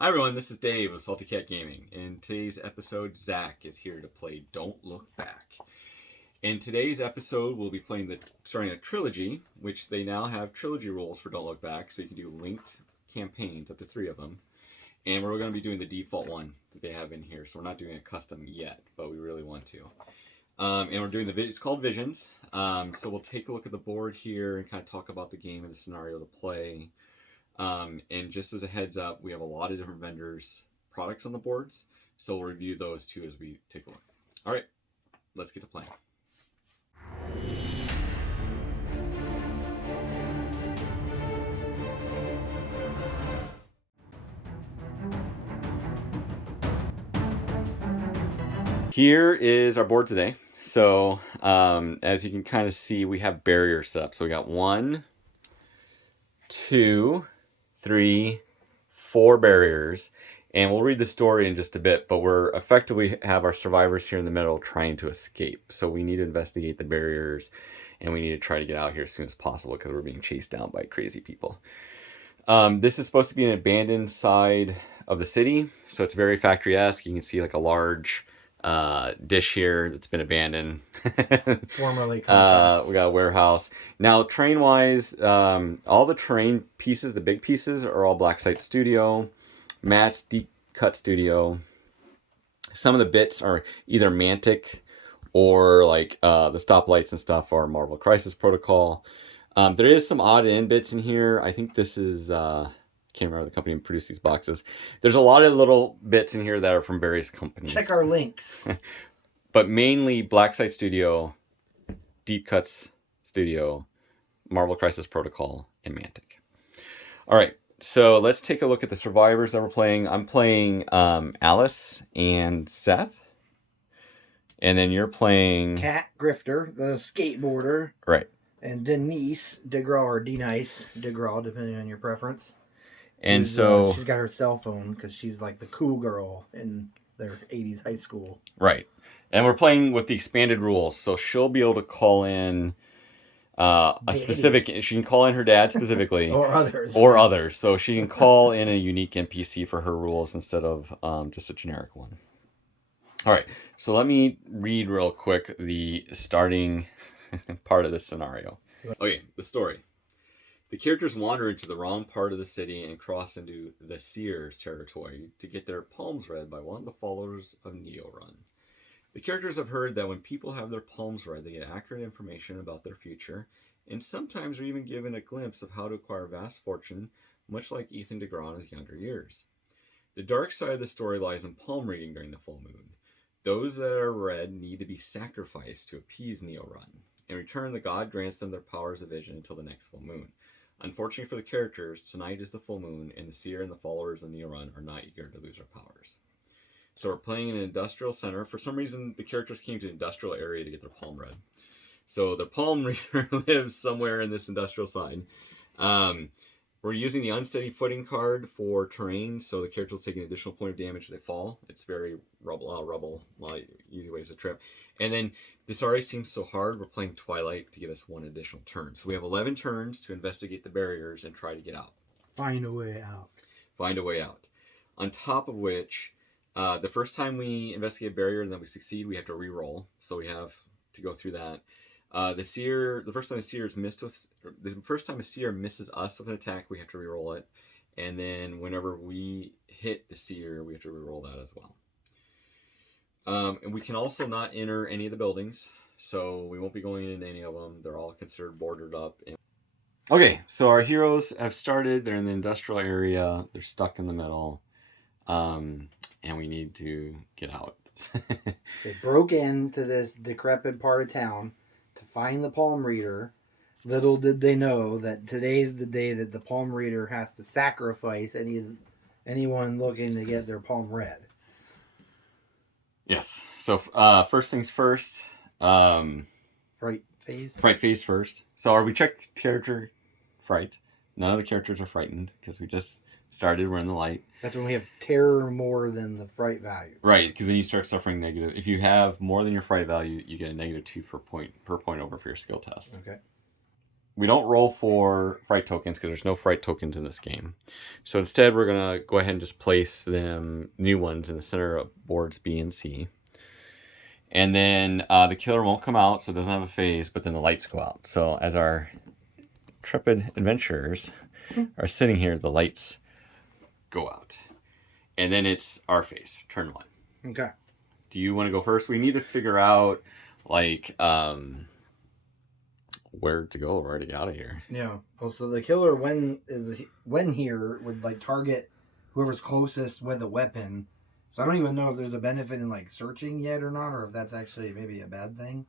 Hi everyone, this is Dave of Salty Cat Gaming. In today's episode, Zac is here to play Don't Look Back. In today's episode, we'll be starting a trilogy, which they now have trilogy rules for Don't Look Back, so you can do linked campaigns, up to 3 of them. And we're going to be doing the default one that they have in here, so we're not doing a custom yet, but we really want to. And we're doing it's called Visions. So we'll take a look at the board here and kind of talk about the game and the scenario to play. And just as a heads up, we have a lot of different vendors' products on the boards, so we'll review those too as we take a look. All right, let's get to playing. Here is our board today. So as you can kind of see, we have barriers set up. So we got 1, 2, 3, 4 barriers, and we'll read the story in just a bit, but we're effectively have our survivors here in the middle trying to escape. So we need to investigate the barriers, and we need to try to get out here as soon as possible because we're being chased down by crazy people. This is supposed to be an abandoned side of the city, so it's very factory-esque. You can see like a large dish here that's been abandoned. Formerly we got a warehouse. Now, terrain-wise, all the terrain pieces, the big pieces, are all Black Site Studio, Matt's Deep Cut Studio. Some of the bits are either Mantic or like the stoplights and stuff are Marvel Crisis Protocol. There is some odd end bits in here. I think this is can't remember the company who produced these boxes. There's a lot of little bits in here that are from various companies. Check our links. But mainly Black Site Studio, Deep Cuts Studio, Marvel Crisis Protocol, and Mantic. All right, so let's take a look at the survivors that we're playing. I'm playing Alice and Seth. And then you're playing... Cat Grifter, the skateboarder. Right. And Denise DeGraw, or D-Nice DeGraw, depending on your preference. And so... she's got her cell phone because she's like the cool girl in their 80s high school. Right. And we're playing with the expanded rules, so she'll be able to call in a specific... She can call in her dad specifically. Or others. Or others. So she can call in a unique NPC for her rules instead of just a generic one. All right. So let me read real quick the starting part of this scenario. Okay, the story. The characters wander into the wrong part of the city and cross into the Seers territory to get their palms read by one of the followers of Neorun. The characters have heard that when people have their palms read, they get accurate information about their future, and sometimes are even given a glimpse of how to acquire vast fortune, much like Ethan DeGraw in his younger years. The dark side of the story lies in palm reading during the full moon. Those that are read need to be sacrificed to appease Neorun. In return, the god grants them their powers of vision until the next full moon. Unfortunately for the characters, tonight is the full moon, and the Seer and the followers of Neorun are not eager to lose their powers. So we're playing in an industrial center. For some reason, the characters came to an industrial area to get their palm read. So the palm reader lives somewhere in this industrial side. We're using the unsteady footing card for terrain, so the characters take an additional point of damage if they fall. It's very rubble, easy ways to trip. And then this already seems so hard. We're playing Twilight to give us 1 additional turn. So we have 11 turns to investigate the barriers and try to get out. Find a way out. Find a way out. On top of which, the first time we investigate a barrier and then we succeed, we have to re-roll. So we have to go through that. The first time a seer misses us with an attack, we have to re-roll it. And then whenever we hit the seer, we have to re-roll that as well. And we can also not enter any of the buildings, so we won't be going into any of them. They're all considered bordered up. Okay, so our heroes have started. They're in the industrial area. They're stuck in the middle. And we need to get out. They broke into this decrepit part of town to find the palm reader. Little did they know that today's the day that the palm reader has to sacrifice anyone looking to get their palm read. Yes. So first things first. Fright phase? Fright phase first. So we checked character fright. None of the characters are frightened because we just started. We're in the light. That's when we have terror more than the fright value. Right, because then you start suffering negative. If you have more than your fright value, you get a -2 per point over for your skill test. Okay. we don't roll for fright tokens because there's no fright tokens in this game. So instead, we're going to go ahead and just place them, new ones, in the center of boards B and C. And then the killer won't come out, so it doesn't have a phase, but then the lights go out. So as our intrepid adventurers are sitting here, the lights go out. And then it's our phase, turn 1. Okay. Do you want to go first? We need to figure out, like, where to go, where to get out of here. Yeah. Well, so the killer, when here, would like target whoever's closest with a weapon. So I don't even know if there's a benefit in like searching yet or not, or if that's actually maybe a bad thing.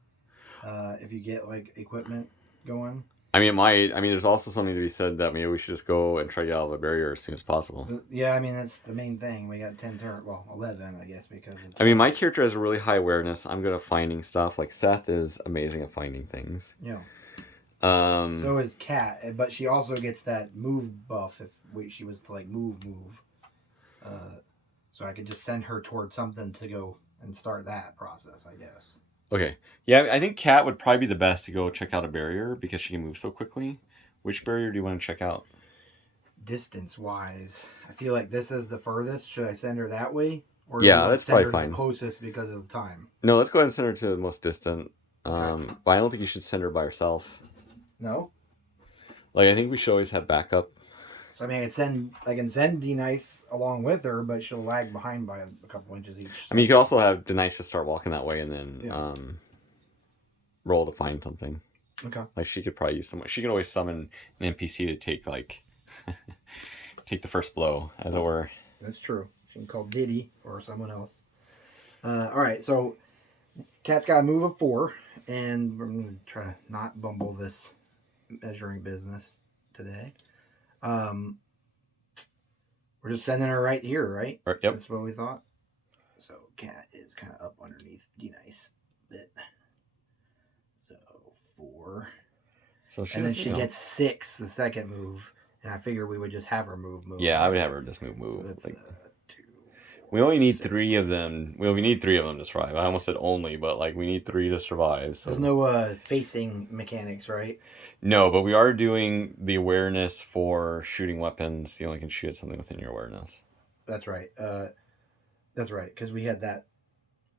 If you get like equipment going. I mean, there's also something to be said that maybe we should just go and try to get out of a barrier as soon as possible. Yeah, I mean, that's the main thing. We got 10 turns, well, 11, I guess, because... I mean, my character has a really high awareness. I'm good at finding stuff. Like, Seth is amazing at finding things. Yeah. So is Kat, but she also gets that move buff if she was to, like, move. So I could just send her towards something to go and start that process, I guess. Okay. Yeah, I think Kat would probably be the best to go check out a barrier because she can move so quickly. Which barrier do you want to check out? Distance-wise, I feel like this is the furthest. Should I send her that way? Or yeah, that's probably fine. The closest because of time. No, let's go ahead and send her to the most distant. Okay. But I don't think you should send her by herself. No? Like, I think we should always have backup. So, I mean, I can send D-Nice along with her, but she'll lag behind by a couple inches each. I mean, you could also have D-Nice just start walking that way and then roll to find something. Okay. Like, she could probably use someone. She could always summon an NPC to take, like, take the first blow, as it were. That's true. She can call Diddy or someone else. All right, so Kat's got a move of 4, and we're going to try to not bumble this measuring business today. We're just sending her right here, right? Yep. That's what we thought. So Kat is kind of up underneath D-Nice bit. So 4. So and then she gets 6 the second move, and I figure we would just have her move. Yeah, I would have her just move. So that's, like, 2, we only need 6. 3 of them. Well, we need 3 of them to survive. I almost said only, but like we need 3 to survive. So. There's no facing mechanics, right? No, but we are doing the awareness for shooting weapons. You only can shoot at something within your awareness. That's right. That's right, because we had that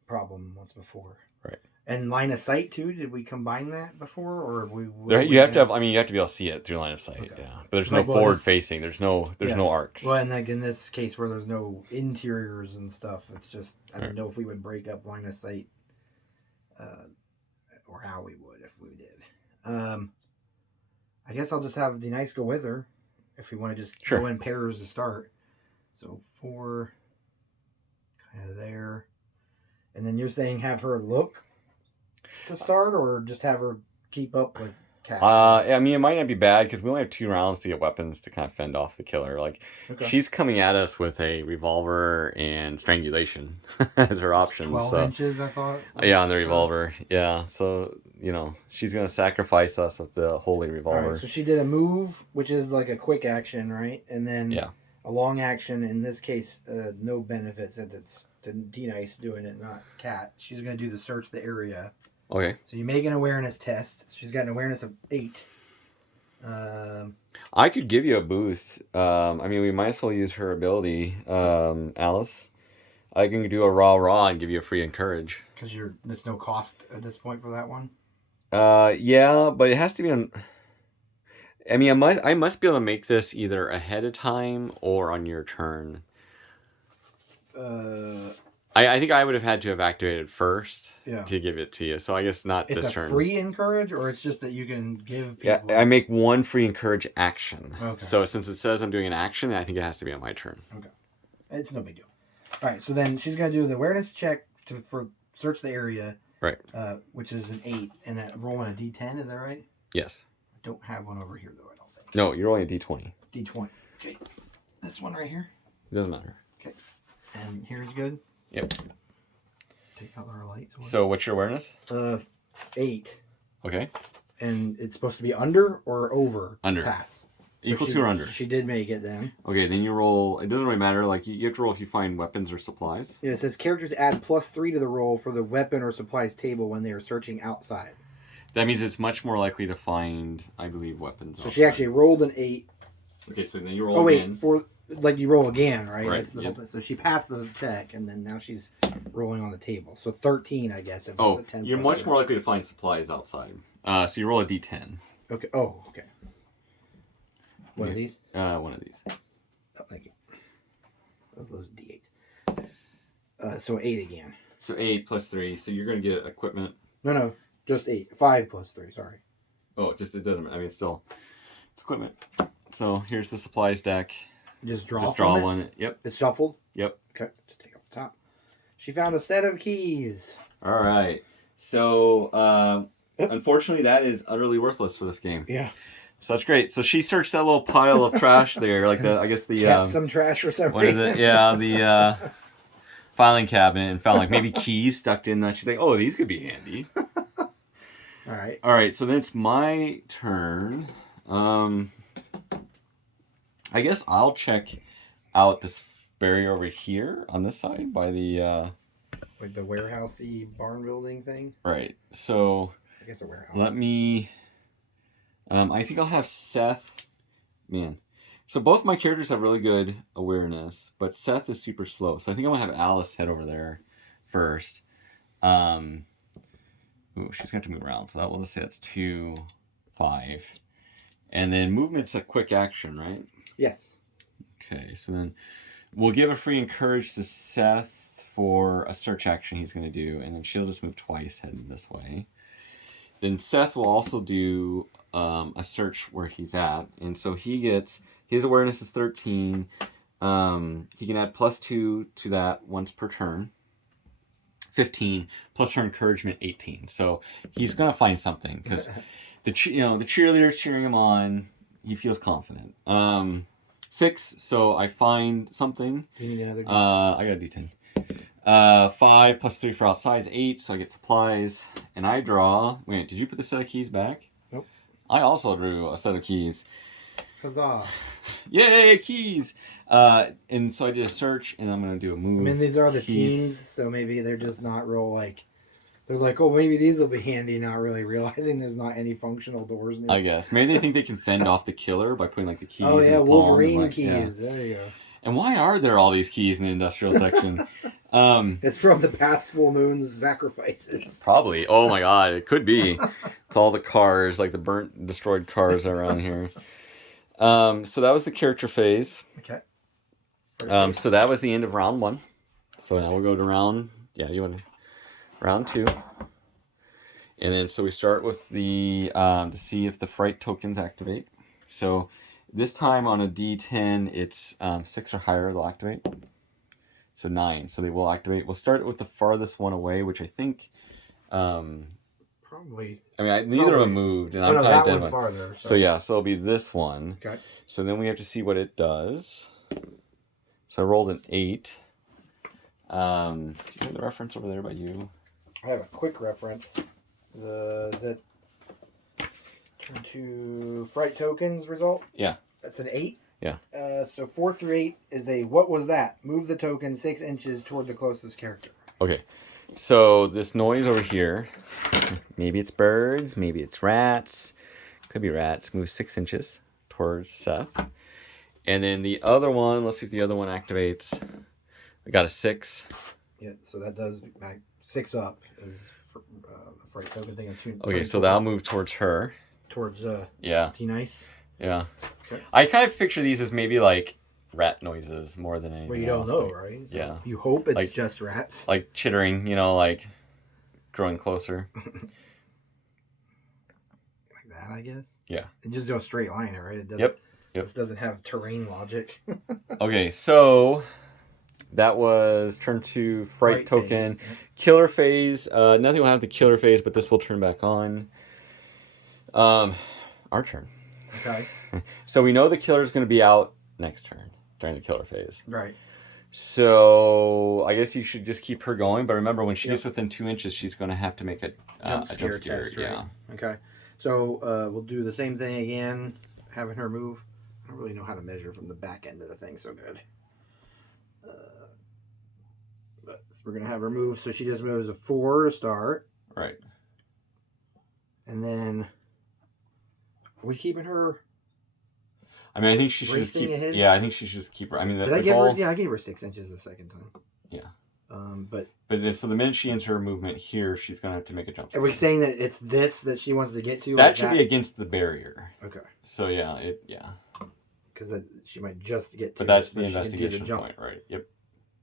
problem once before. Right. And line of sight too. Did we combine that before, or you have to have? I mean, you have to be able to see it through line of sight. Okay. Yeah, but there's no forward facing. There's no arcs. Well, and like in this case where there's no interiors and stuff, it's just I didn't know if we would break up line of sight, or how we would if we did. I guess I'll just have D-Nice go with her if we want to just go in pairs to start. So 4, kind of there, and then you're saying have her look to start, or just have her keep up with Kat? I mean, it might not be bad because we only have 2 rounds to get weapons to kind of fend off the killer. Like, she's coming at us with a revolver and strangulation as her options. 12 inches, I thought. Yeah, on the revolver. Yeah, so she's gonna sacrifice us with the holy revolver. Right, so she did a move, which is like a quick action, right? And then a long action. In this case, no benefits. It's D-Nice doing it, not Kat. She's gonna do the search the area. Okay. So you make an awareness test. She's got an awareness of 8. I could give you a boost. I mean, we might as well use her ability, Alice. I can do a raw and give you a free encourage. Because there's no cost at this point for that one? Yeah, but it has to be on... I mean, I must be able to make this either ahead of time or on your turn. I think I would have had to have activated first to give it to you. So I guess not this turn. It's a free encourage, or it's just that you can give people... Yeah, I make 1 free encourage action. Okay. So since it says I'm doing an action, I think it has to be on my turn. Okay. It's no big deal. All right, so then she's going to do the awareness check for search the area. Right. Which is an 8, and rolling a D10, is that right? Yes. I don't have one over here, though, I don't think. No, you're rolling a D20. D20. Okay. This one right here? It doesn't matter. Okay. And here's good? Yep. Take out our lights. So what's your awareness? 8. Okay. And it's supposed to be under or over? Under. Pass. Equal to or under? She did make it then. Okay, then you roll. It doesn't really matter. Like, you have to roll if you find weapons or supplies. Yeah, it says characters add +3 to the roll for the weapon or supplies table when they are searching outside. That means it's much more likely to find, I believe, weapons. So she actually rolled an 8. Okay, so then you roll again. You roll again, right? Right. That's the whole thing. So she passed the check, and then now she's rolling on the table. So 13, I guess. If it's a 10 you're much more likely to find supplies outside. So you roll a d10. Okay. Oh, okay. One of these? One of these. Oh, thank you. Those D8s. So 8 again. So 8 plus 3. So you're going to get equipment. No. Just 8. 5 plus 3, sorry. Oh, it doesn't. I mean, it's equipment. So here's the supplies deck. Just draw one. Yep. It's shuffled? Yep. Okay. Just take off the top. She found a set of keys. All right. So, unfortunately, that is utterly worthless for this game. Yeah. So that's great. So she searched that little pile of trash there, like the kept some trash for some reason. What is it? Yeah, the filing cabinet, and found like maybe keys stuck in that. She's like, oh, these could be handy. All right. So then it's my turn. I guess I'll check out this barrier over here on this side by the like the warehousey barn building thing. Right. So I guess a warehouse. Let me. I think I'll have Seth. Man. So both my characters have really good awareness, but Seth is super slow. So I think I'm gonna have Alice head over there first. Ooh, she's going to move around. So that will just say that's 2, 5. And then movement's a quick action, right? Yes. Okay, so then we'll give a free encourage to Seth for a search action he's going to do, and then she'll just move twice heading this way. Then Seth will also do a search where he's at, and so his awareness is 13. He can add +2 to that once per turn. 15 plus her encouragement 18. So he's gonna find something because the cheerleader's cheering him on. He feels confident. 6. So I find something. You need another. I got a D10. 5 plus 3 for outside is 8. So I get supplies, and I draw. Wait, did you put the set of keys back? Nope. I also drew a set of keys. Huzzah! Yay, keys! And so I did a search, and I'm gonna do a move. I mean, these are the teens, so maybe they're just not real like. They're like, oh, maybe these will be handy, not really realizing there's not any functional doors in there. I guess maybe they think they can fend off the killer by putting like the keys. Oh yeah, in the Wolverine palm, keys. Yeah. There you go. And why are there all these keys in the industrial section? It's from the past full moon's sacrifices. Probably. Oh my god, it could be. It's all the cars, like the burnt, destroyed cars around here. So that was the character phase. Okay. So that was the end of round 1. So now we'll go to round 2. And then so we start with the to see if the fright tokens activate. So this time on a D10, it's 6 or higher, they'll activate. So 9, so they will activate. We'll start with the farthest one away, which I think. Probably. I mean, neither of them moved, and I'm kind of dead one. Farther. So it'll be this one. Okay. So then we have to see what it does. So I rolled an 8. Do you have the reference over there by you? I have a quick reference. Is that turn to fright tokens result? Yeah. That's an 8. Yeah. So 4 through 8 is a what was that? Move the token 6 inches toward the closest character. Okay. So this noise over here, maybe it's birds, maybe it's rats. Could be rats. Move 6 inches towards Seth. And then the other one, let's see if the other one activates. I got a 6. Yeah, so that does 6 up is the fright token thing. Okay, so that'll move towards her. Towards yeah. T-Nice. Yeah. Okay. I kind of picture these as maybe like rat noises more than anything. Well, you don't know, like, right? So yeah. You hope it's like, just rats. Like chittering, like growing closer. Like that, I guess. Yeah. And just do a straight line, right? It doesn't, Yep. This doesn't have terrain logic. Okay, so that was turn 2, fright token. Phase. Killer phase. Nothing will have the killer phase, but this will turn back on. Our turn. Okay. So we know the killer is going to be out next turn during the killer phase. Right. So I guess you should just keep her going. But remember, when she gets within 2 inches, she's going to have to make a jump scare test, right? Yeah. Okay. So we'll do the same thing again, having her move. I don't really know how to measure from the back end of the thing so good. But we're going to have her move. So she just moves a 4 to start. Right. And then, are we keeping her? I mean, I think she should just keep. Ahead? Yeah, I think she should just keep her. I mean, did I give her? Yeah, I gave her 6 inches the second time. Yeah. But then, so the minute she ends her movement here, she's gonna have to make a jump. Are we saying that it's this that she wants to get to? That should be against the barrier. Okay. So yeah, because she might just get to. But that's the investigation point, right? Yep.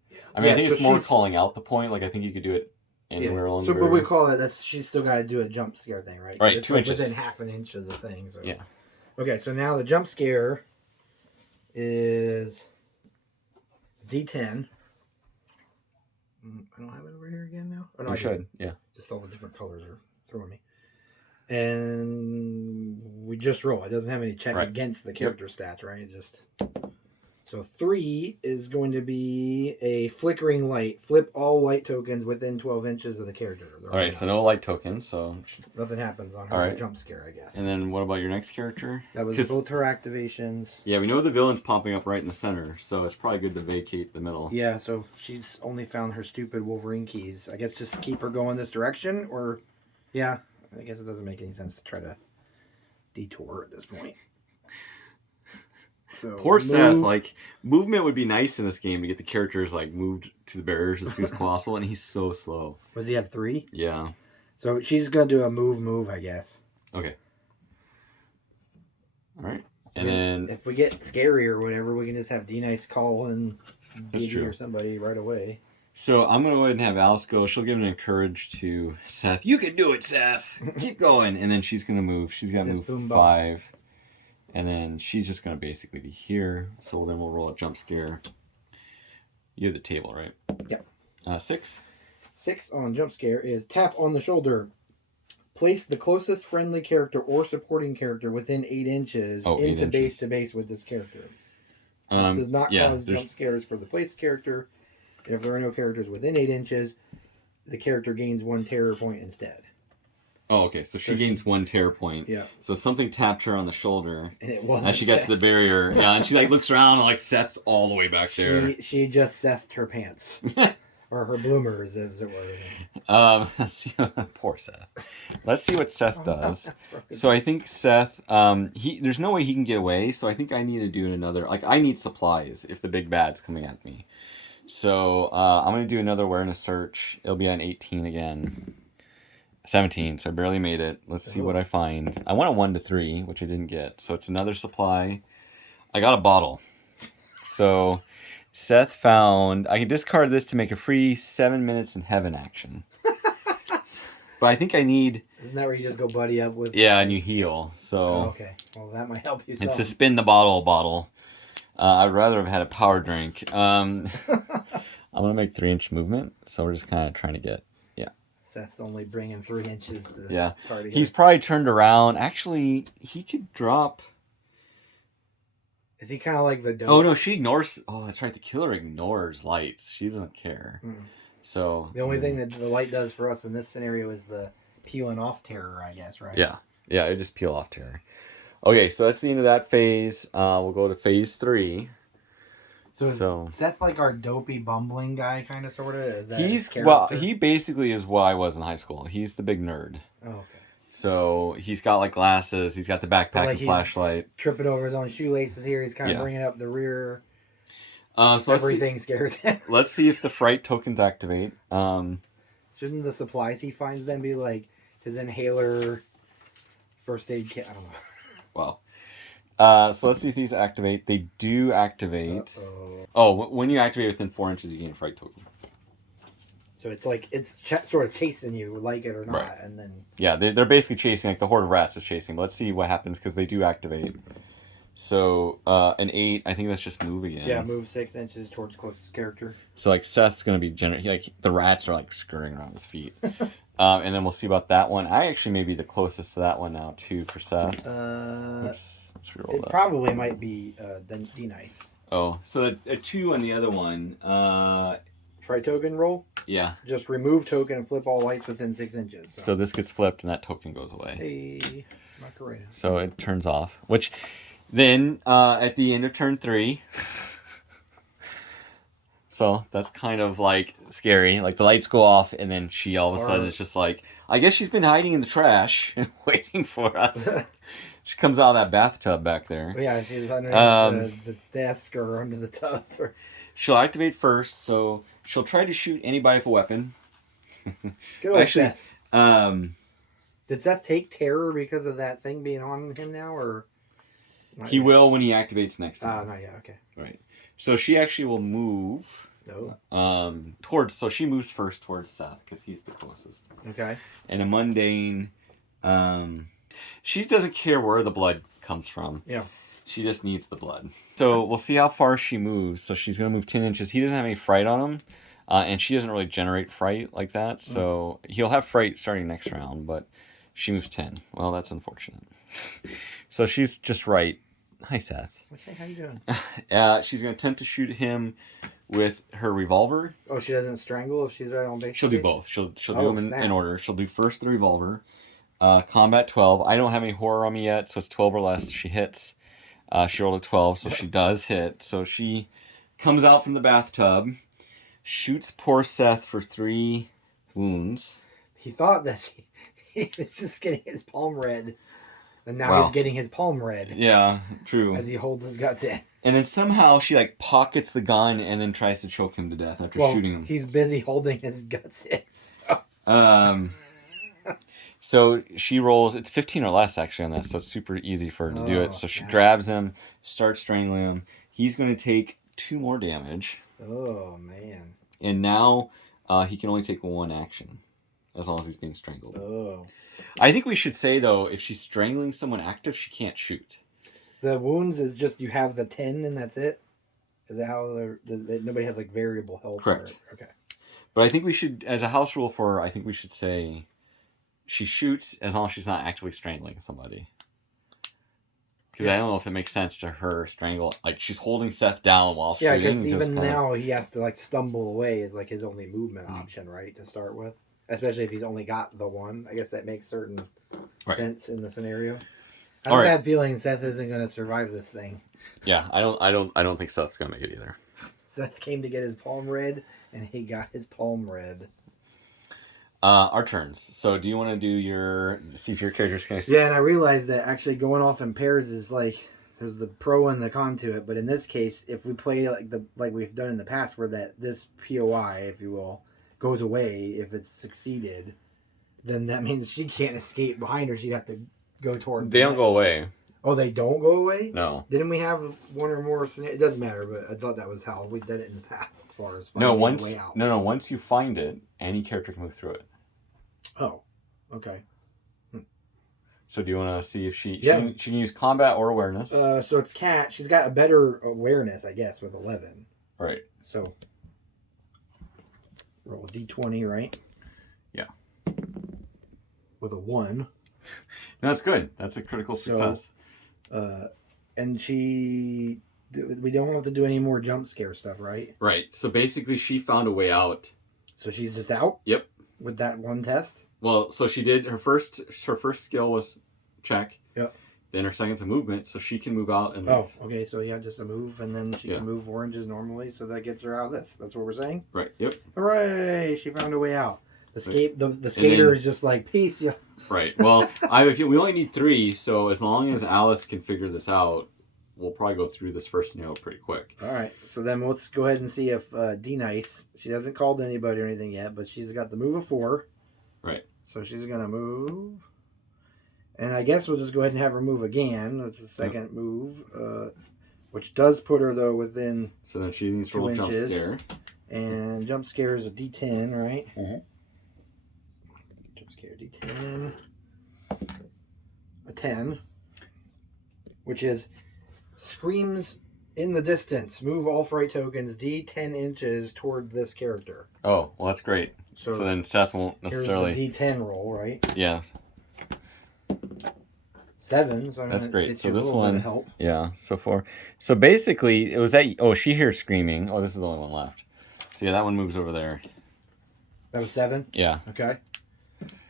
Yeah. I mean, I think it's more calling out the point. Like I think you could do it anywhere along the barrier. But we call it she's still got to do a jump scare thing, right? Right, it's 2 inches within half an inch of the thing. So. Yeah. Okay, so now the jump scare is D10. I don't have it over here again now. Oh, no, you should. Yeah. Just all the different colors are throwing me. And we just roll. It doesn't have any check against the character stats, right? It just so 3 is going to be a flickering light. Flip all light tokens within 12 inches of the character. All right, so no light tokens. So nothing happens on her jump scare, I guess. And then what about your next character? That was both her activations. Yeah, we know the villain's popping up right in the center, so it's probably good to vacate the middle. Yeah, so she's only found her stupid Wolverine keys. I guess just keep her going this direction, or yeah. I guess it doesn't make any sense to try to detour at this point. So poor Seth. Like movement would be nice in this game to get the characters like moved to the barriers as soon as possible, and he's so slow. Does he have 3? Yeah. So she's gonna do a move, I guess. Okay. All right, and then if we get scary or whatever, we can just have D-Nice call and Giddy or somebody right away. So I'm going to go ahead and have Alice go. She'll give an encourage to Seth. You can do it, Seth. Keep going. And then she's going to move. She's going to move 5. And then she's just going to basically be here. So then we'll roll a jump scare. You have the table, right? Yeah. 6. 6 on jump scare is tap on the shoulder. Place the closest friendly character or supporting character within 8 inches into base to base with this character. This does not cause jump scares for the place character. If there are no characters within 8 inches, the character gains 1 terror point instead. Oh, okay. So she gains 1 terror point. Yeah. So something tapped her on the shoulder. And it wasn't. As she got to the barrier. Yeah, and she like looks around and like Seth's all the way back there. She just Sethed her pants. Or her bloomers, as it were. Let's see. Poor Seth. Let's see what Seth does. So I think Seth, there's no way he can get away. So I think I need to do another. Like I need supplies if the big bad's coming at me. So I'm going to do another awareness search. It'll be on 18 again. 17, so I barely made it. Let's see what I find. I went a 1 to 3, which I didn't get. So it's another supply. I got a bottle. So Seth found... I can discard this to make a free 7 minutes in heaven action. But I think I need... Isn't that where you just go buddy up with... Yeah, and you heal. So... Oh, okay. Well, that might help you some. It's a spin the bottle. I'd rather have had a power drink. I'm going to make 3-inch movement. So we're just kind of trying to get... Yeah. Seth's only bringing 3 inches to the party. He's probably turned around. Actually, he could drop... Is he kind of like the dope? Oh, no, she ignores... Oh, that's right. The killer ignores lights. She doesn't care. So... The only thing that the light does for us in this scenario is the peeling off terror, I guess, right? Yeah. Yeah, it just peel off terror. Okay, so that's the end of that phase. We'll go to phase 3. So Seth like our dopey bumbling guy, kind of, sort of? Is that he basically is what I was in high school. He's the big nerd. Oh, okay. So he's got like glasses. He's got the backpack and flashlight. Tripping over his own shoelaces here. He's kind of bringing up the rear. So everything scares him. Let's see if the fright tokens activate. Shouldn't the supplies he finds then be like his inhaler, first aid kit? I don't know. Well, so let's see if these activate. They do activate. When you activate within 4 inches, you gain a fright token. So it's like it's sort of chasing you, like it or not, right. And then they're basically chasing, like the horde of rats is chasing. But let's see what happens because they do activate. So an 8, I think that's just move again. Yeah, move 6 inches towards closest character. So like Seth's gonna be like the rats are like scurrying around his feet. And then we'll see about that one. I actually may be the closest to that one now too for Seth. Let's reroll that. Probably might be D-Nice. Oh, so a 2 on the other one. Try token roll? Yeah. Just remove token and flip all lights within 6 inches. So this gets flipped and that token goes away. Hey, Macarena. So it turns off. Which then at the end of turn 3. So that's kind of like scary. Like the lights go off, and then she all of a sudden Or- it's just like, I guess she's been hiding in the trash and waiting for us. She comes out of that bathtub back there. Yeah, she was underneath the desk or under the tub. She'll activate first, so she'll try to shoot anybody with a weapon. Good old Actually, Seth. Did Seth take terror because of that thing being on him now, or he will when he activates next time. Not yet. Okay. Right. So she actually will move. Towards. So she moves first towards Seth because he's the closest. Okay. And a mundane. She doesn't care where the blood comes from. Yeah. She just needs the blood. So we'll see how far she moves. So she's going to move 10 inches. He doesn't have any fright on him. And she doesn't really generate fright like that. So he'll have fright starting next round. But she moves 10. Well, that's unfortunate. So she's just right. Hi, Seth. Okay, how you doing? She's going to attempt to shoot him with her revolver. Oh, she doesn't strangle if she's right on base? She'll do both. She'll do them in order. She'll do first the revolver. Combat 12. I don't have any horror on me yet, so it's 12 or less. She hits. She rolled a 12, so she does hit. So she comes out from the bathtub, shoots poor Seth for 3 wounds. He thought that he was just getting his palm red, and now he's getting his palm red. Yeah, true. As he holds his guts in. And then somehow she like pockets the gun and then tries to choke him to death after shooting him. He's busy holding his guts in. So she rolls, it's 15 or less actually on this, so it's super easy for her to do it. So she grabs him, starts strangling him. He's going to take 2 more damage. Oh, man. And now he can only take 1 action as long as he's being strangled. Oh. I think we should say, though, if she's strangling someone active, she can't shoot. The wounds is just you have the 10 and that's it? Is that how nobody has like variable health? Correct. Okay. But I think we should, as a house rule for her, I think we should say she shoots as long as she's not actively strangling somebody. Because I don't know if it makes sense to her strangle, like she's holding Seth down while shooting. Yeah, because even now he has to like stumble away is like his only movement option, right, to start with. Especially if he's only got the one. I guess that makes certain sense in the scenario. I have a bad feeling Seth isn't going to survive this thing. Yeah, I don't think Seth's going to make it either. Seth came to get his palm red, and he got his palm red. Our turns. So do you want to do see if your character's going to... Yeah, and I realized that actually going off in pairs is like, there's the pro and the con to it, but in this case, if we play like we've done in the past, where this POI, if you will, goes away if it's succeeded, then that means she can't escape behind her. She'd have to go toward... They don't go away. Oh, they don't go away? No. Didn't we have one or more scenarios? It doesn't matter, but I thought that was how we did it in the past as far as finding a way out. No, once you find it, any character can move through it. Oh, okay. So do you want to see if she can use combat or awareness? So it's Kat. She's got a better awareness, I guess, with 11. Right. So roll a d20, right? Yeah. With a 1. No, that's good. That's a critical success. And we don't have to do any more jump scare stuff, right? Right. So basically she found a way out. So she's just out? Yep. With that one test? Well, so she did her first skill was check. Yep. Then her second's a movement, so she can move out and Oh, okay, so just a move, and then she can move 4 inches normally, so that gets her out of this. That's what we're saying? Right, yep. Hooray! She found a way out. The skater is just like, peace, yeah. Right. Well, we only need 3, so as long as Alice can figure this out, we'll probably go through this first scenario pretty quick. All right. So then let's go ahead and see if D-Nice, she hasn't called anybody or anything yet, but she's got the move of 4. Right. So she's going to move. And I guess we'll just go ahead and have her move again. It's the second move, which does put her, though, within So then she needs to roll jump scare. And jump scare is a D10, right? Mm-hmm. Jump scare D10. A 10. Which is screams in the distance. Move all fright tokens D10 inches toward this character. Oh, well, that's great. So then Seth won't necessarily... Here's the D10 roll, right? Yeah. 7. So that's great. So this one... help. Yeah, so far. So basically, it was that... Oh, she hears screaming. Oh, this is the only one left. So yeah, that one moves over there. That was 7? Yeah. Okay.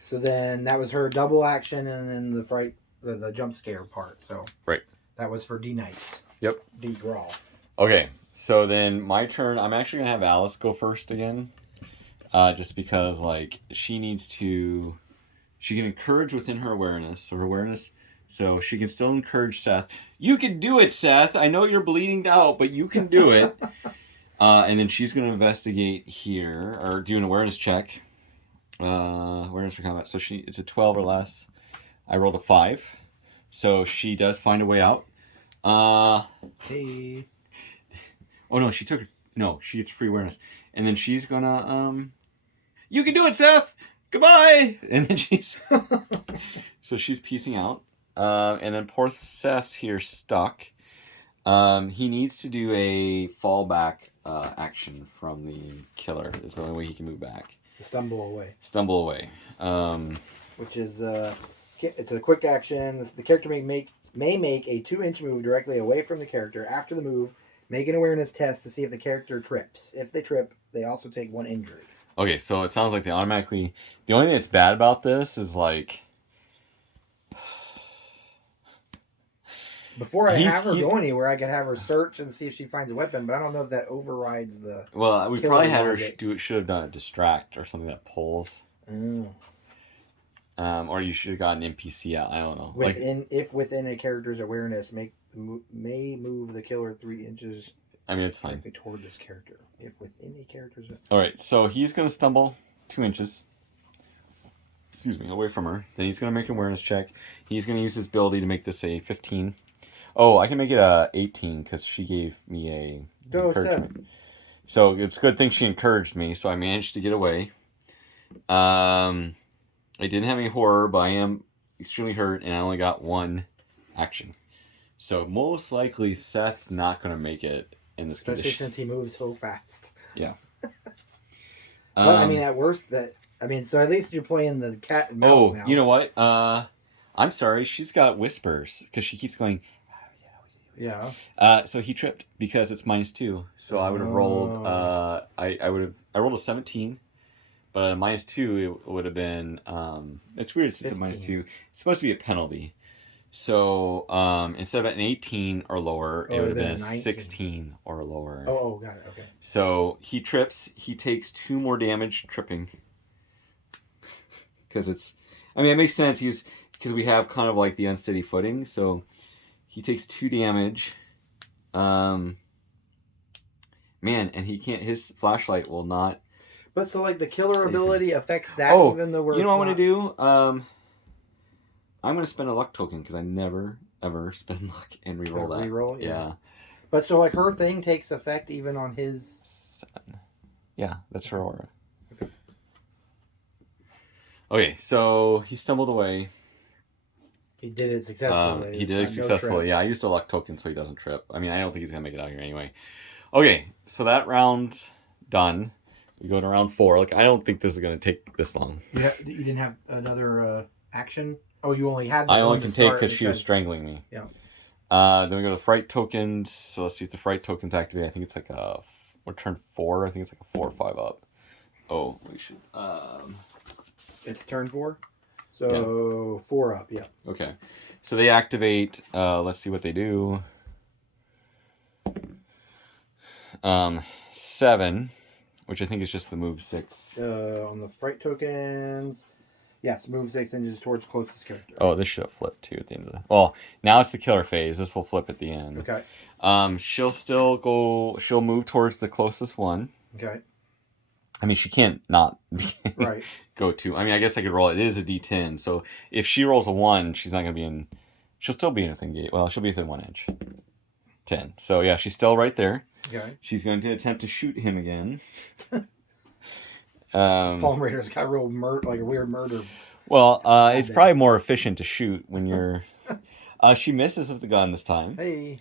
So then that was her double action and then the fright... The jump scare part. So right. That was for D-Nice. Yep. D-Brawl. Okay. So then my turn. I'm actually gonna have Alice go first again, just because like she needs to. She can encourage within her awareness. So her awareness. So she can still encourage Seth. You can do it, Seth. I know you're bleeding out, but you can do it. And then she's gonna investigate here or do an awareness check. Awareness for combat. So it's a 12 or less. I rolled a 5, so she does find a way out. Hey. Oh no, she gets free awareness, and then she's gonna you can do it, Seth. Goodbye. And then so she's piecing out. And then poor Seth's here stuck. He needs to do a fallback action from the killer. It's the only way he can move back. Stumble away. Stumble away. Which is it's a quick action. The character may make a 2-inch move directly away from the character. After the move, make an awareness test to see if the character trips. If they trip, they also take 1 injury. Okay, so it sounds like they automatically. The only thing that's bad about this is like. Before I have her go anywhere, I could have her search and see if she finds a weapon, but I don't know if that overrides the. Well, we probably had her should have done a distract or something that pulls. Oh. Or you should have gotten an NPC out. I don't know. If within a character's awareness, may move the killer 3 inches. I mean, it's fine. Toward this character, if within a character's. All right, so he's gonna stumble 2 inches. Excuse me, away from her. Then he's gonna make an awareness check. He's gonna use his ability to make this a 15. Oh, I can make it a 18 because she gave me a encouragement. Seth. So it's a good thing she encouraged me, so I managed to get away. I didn't have any horror, but I am extremely hurt, and I only got 1 action. So most likely Seth's not going to make it in this condition. Especially since he moves so fast. Yeah. But I mean, at worst, so at least you're playing the cat and mouse now. You know what? I'm sorry. She's got whispers because she keeps going. Yeah. So he tripped because it's -2. So I would have rolled. I rolled a 17, but at a -2 it would have been. It's weird since it's a -2. It's supposed to be a penalty. So instead of an 18 or lower, it would have been a 16 or lower. Oh, got it. Okay. So he trips. He takes 2 more damage tripping. Because it makes sense. Because we have kind of like the unsteady footing. So he takes 2 damage. Man, and he can't. His flashlight will not. But so like the killer ability affects that, even though we're. You know what I'm gonna do? I'm gonna spend a luck token because I never ever spend luck and reroll that. Reroll, yeah. But so like her thing takes effect even on his. 7. Yeah, that's her aura. Okay, so he stumbled away. He did it successfully. He did it successfully. Yeah, I used a luck token so he doesn't trip. I mean, I don't think he's gonna make it out here anyway. Okay, so that round's done. We go to round 4. Like, I don't think this is gonna take this long. You didn't have another action. Oh, you only had. I only can take because she was strangling me. Yeah. Then we go to fright tokens. So let's see if the fright tokens activate. I think it's like we're turn 4. I think it's like a 4 or 5 up. Oh, we should. It's turn 4. So yeah. 4 up, yeah. Okay. So they activate. Let's see what they do. 7, which I think is just the move 6. On the fright tokens. Yes, move 6 inches towards closest character. Oh, this should have flipped too at the end of the. Well, now it's the killer phase. This will flip at the end. Okay. She'll still go. She'll move towards the closest one. Okay. I mean, she can't not right. go to. I mean, I guess I could roll it. It is a D10, so if she rolls a 1, she's not gonna be in. She'll still be in within gate. Well, she'll be within 1 inch. 10. So yeah, she's still right there. Okay. She's going to attempt to shoot him again. This Palm Raider's got real like a weird murder. Well, it's probably more efficient to shoot when you're. She misses with the gun this time. Hey.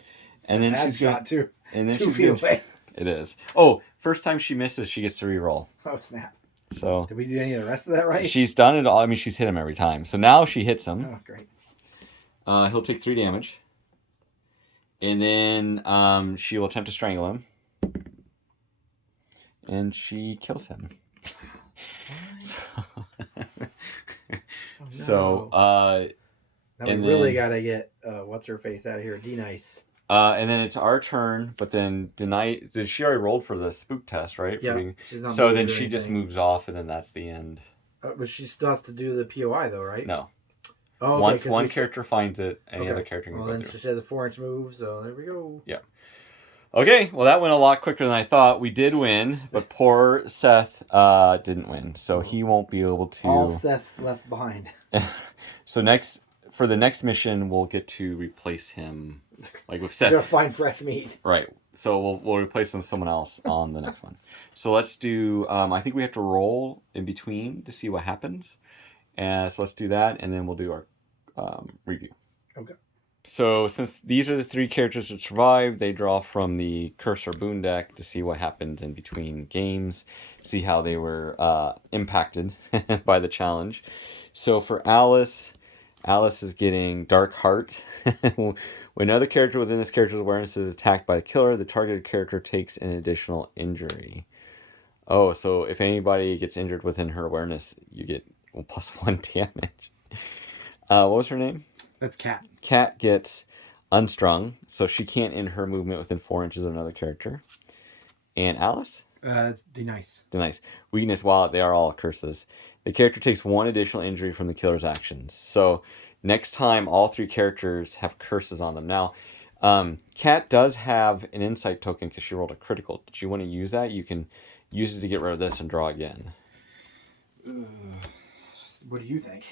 And then she's shot too. And then 2 feet away. It is. Oh, first time she misses, she gets to reroll. Oh snap! So. Did we do any of the rest of that right? She's done it all. I mean, she's hit him every time. So now she hits him. Oh, great. He'll take 3 damage. And then she will attempt to strangle him. And she kills him. So, now we really gotta get what's her face out of here. D-Nice. And then it's our turn, but then did she already rolled for the spook test, right? Yeah. She's not So moved then or she just anything. moves off, and then that's the end. But she still has to do the POI though, right? No. Oh, okay, Once 'cause one we character finds it, any Okay. other character can Well, go then through. she has a 4-inch move, so there we go. Yeah. Okay, well that went a lot quicker than I thought. We did win, but poor Seth didn't win, so he won't be able to. All Seth's left behind. So for the next mission, we'll get to replace him, like with You Seth. gotta find fresh meat. Right. So we'll replace him with someone else on the next one. So let's do. I think we have to roll in between to see what happens. So let's do that, and then we'll do our review. Okay. So since these are the 3 characters that survive, they draw from the Curse or Boon deck to see what happens in between games, see how they were impacted by the challenge. So for Alice is getting Dark Heart. When another character within this character's awareness is attacked by the killer, the targeted character takes an additional injury. Oh, so if anybody gets injured within her awareness, you get +1 damage. What was her name? That's Cat. Cat gets unstrung, so she can't end her movement within 4 inches of another character. And Alice? It's Denice. Denice. Weakness, while they are all curses. The character takes 1 additional injury from the killer's actions. So next time, all 3 characters have curses on them. Now, Cat does have an insight token because she rolled a critical. Did you want to use that? You can use it to get rid of this and draw again. What do you think?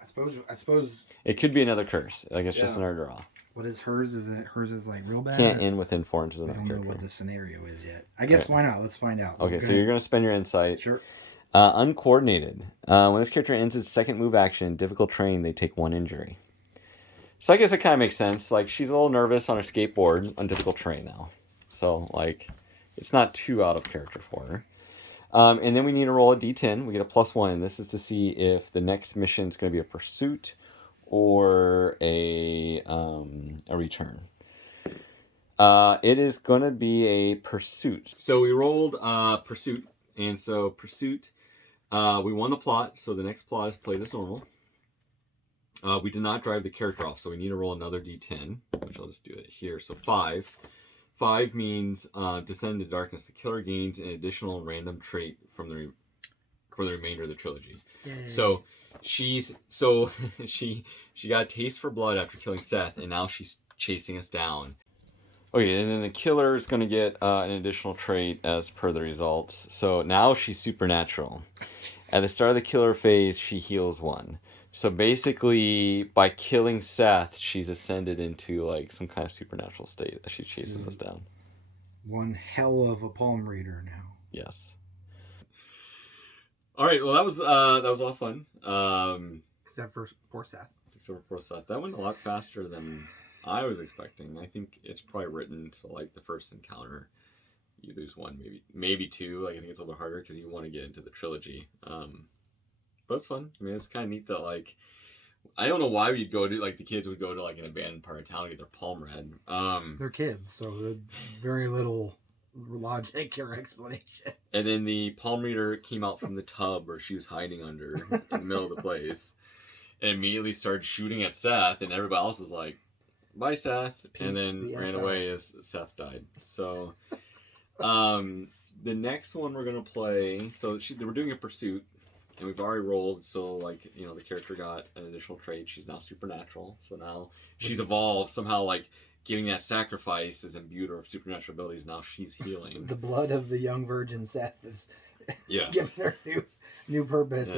I suppose it could be another curse. Like it's just another draw. What is hers? Hers is like real bad? Can't end within 4 inches of I another don't character. know what the scenario is yet. I guess why not? Let's find out. Okay, so you're going to spend your insight. Sure. Uncoordinated. When this character ends its second move action in difficult terrain, they take 1 injury. So I guess it kind of makes sense. Like, she's a little nervous on her skateboard on difficult terrain now. So, like, it's not too out of character for her. And then we need to roll a d10. We get a +1, and this is to see if the next mission is going to be a pursuit or a return. It is going to be a pursuit. So we rolled pursuit, and so pursuit, we won the plot, so the next plot is played as normal. We did not drive the character off, so we need to roll another d10, which I'll just do it here. So 5. 5 means descend into darkness. The killer gains an additional random trait for the remainder of the trilogy. Yay. So she got a taste for blood after killing Seth, and now she's chasing us down. Okay, and then the killer is going to get an additional trait as per the results. So now she's supernatural. At the start of the killer phase, she heals 1. So basically, by killing Seth, she's ascended into like some kind of supernatural state as she chases us down. One hell of a palm reader now. Yes. All right. Well, that was a lot of fun. Except for poor Seth. That went a lot faster than I was expecting. I think it's probably written so like the first encounter, you lose 1, maybe 2. Like I think it's a little bit harder because you want to get into the trilogy. But it's fun. I mean, it's kind of neat that, like, I don't know why we'd go to, like, the kids would go to, like, an abandoned part of town to get their palm read. They're kids, so there's very little logic or explanation. And then the palm reader came out from the tub where she was hiding under in the middle of the place and immediately started shooting at Seth, and everybody else is like, bye, Seth. Peace, and then ran away as Seth died. So, the next one we're going to play, so we're doing a pursuit. And we've already rolled, so, like, you know, the character got an additional trait. She's now supernatural. So now she's evolved. Somehow, like, giving that sacrifice is imbued her with supernatural abilities. Now she's healing. The blood of the young virgin Seth is yes. giving her new purpose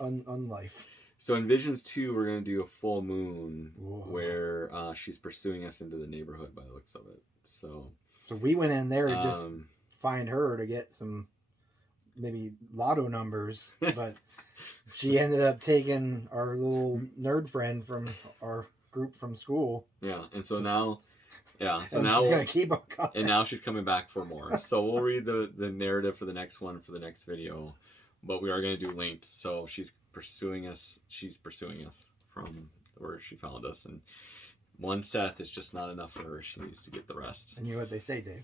on life. So in Visions 2, we're going to do a full moon where she's pursuing us into the neighborhood by the looks of it. So we went in there to just find her to get some... maybe lotto numbers, but she ended up taking our little nerd friend from our group from school. Yeah, and so now she's gonna keep on coming. And now she's coming back for more. So we'll read the narrative for the next one for the next video, but we are gonna do linked. So she's pursuing us from where she found us, and 1 Seth is just not enough for her. She needs to get the rest. And you know what they say, Dave?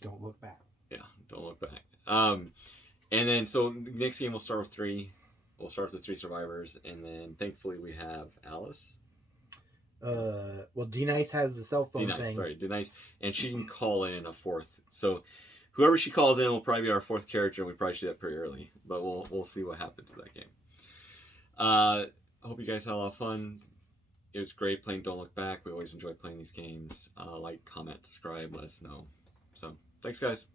Don't look back. Yeah, don't look back. And then, so the next game we'll start with 3. We'll start with the 3 survivors, and then thankfully we have Alice. Well, D Nice has the cell phone D-Nice, thing. sorry, D-Nice. And she can call in a fourth. So whoever she calls in will probably be our fourth character, and we probably should do that pretty early. But we'll see what happens to that game. I hope you guys had a lot of fun. It was great playing Don't Look Back. We always enjoy playing these games. Like, comment, subscribe, let us know. So, thanks, guys.